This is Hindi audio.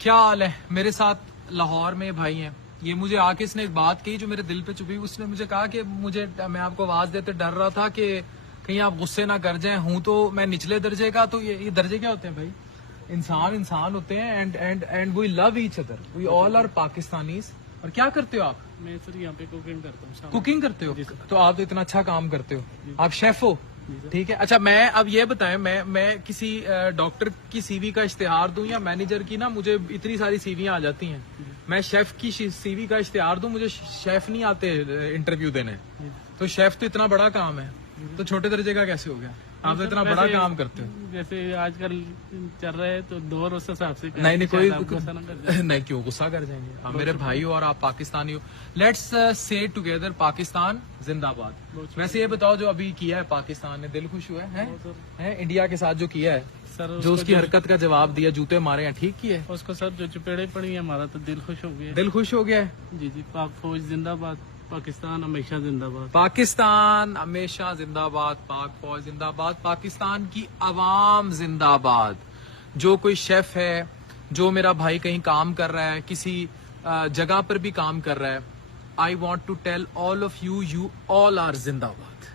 क्या हाल है? मेरे साथ लाहौर में भाई हैं, ये मुझे आके इसने एक बात कही जो मेरे दिल पे चुभी। उसने मुझे कहा कि मैं आपको आवाज देते डर रहा था कि कहीं आप गुस्से ना कर जाएं। हूं तो मैं निचले दर्जे का, तो ये दर्जे क्या होते हैं भाई? इंसान होते हैं। And we love each other, we all are Pakistanis. और क्या करते हो आप? मैं सर यहाँ पे कुकिंग करता हूँ। कुकिंग करते हो? तो आप तो इतना अच्छा काम करते हो, आप शेफ हो, ठीक है। अच्छा, मैं अब ये बताएं, मैं किसी डॉक्टर की सीवी का इश्तिहार दूं या मैनेजर की? ना मुझे इतनी सारी सीवियां आ जाती हैं। मैं शेफ की सीवी का इश्तिहार दूं, मुझे शेफ नहीं आते इंटरव्यू देने। तो शेफ तो इतना बड़ा काम है, तो छोटे दर्जे का कैसे हो गया? आप तो इतना बड़ा काम करते हो। जैसे आजकल चल रहा है तो दौर उस हिसाब से नहीं कोई गुस्सा ना कर जाए। नहीं, क्यों गुस्सा कर जाएंगे? आप मेरे भाई हो और आप पाकिस्तानी हो। लेट्स से टुगेदर पाकिस्तान जिंदाबाद। वैसे ये बताओ, जो अभी किया है पाकिस्तान ने, दिल खुश हुआ है इंडिया के साथ जो किया है, सर जो उसकी हरकत का जवाब दिया, जूते मारे हैं, ठीक किया है उसको सर जो चपेड़े पड़ी है हमारा तो दिल खुश हो गया। दिल खुश हो गया है। जी जी, पाक फौज जिंदाबाद, पाकिस्तान हमेशा जिंदाबाद। पाकिस्तान हमेशा जिंदाबाद, पाक फौज जिंदाबाद, पाकिस्तान की आवाम जिंदाबाद। जो कोई शेफ है, जो मेरा भाई कहीं काम कर रहा है, किसी जगह पर भी काम कर रहा है, I want to tell all of you, you all are जिंदाबाद।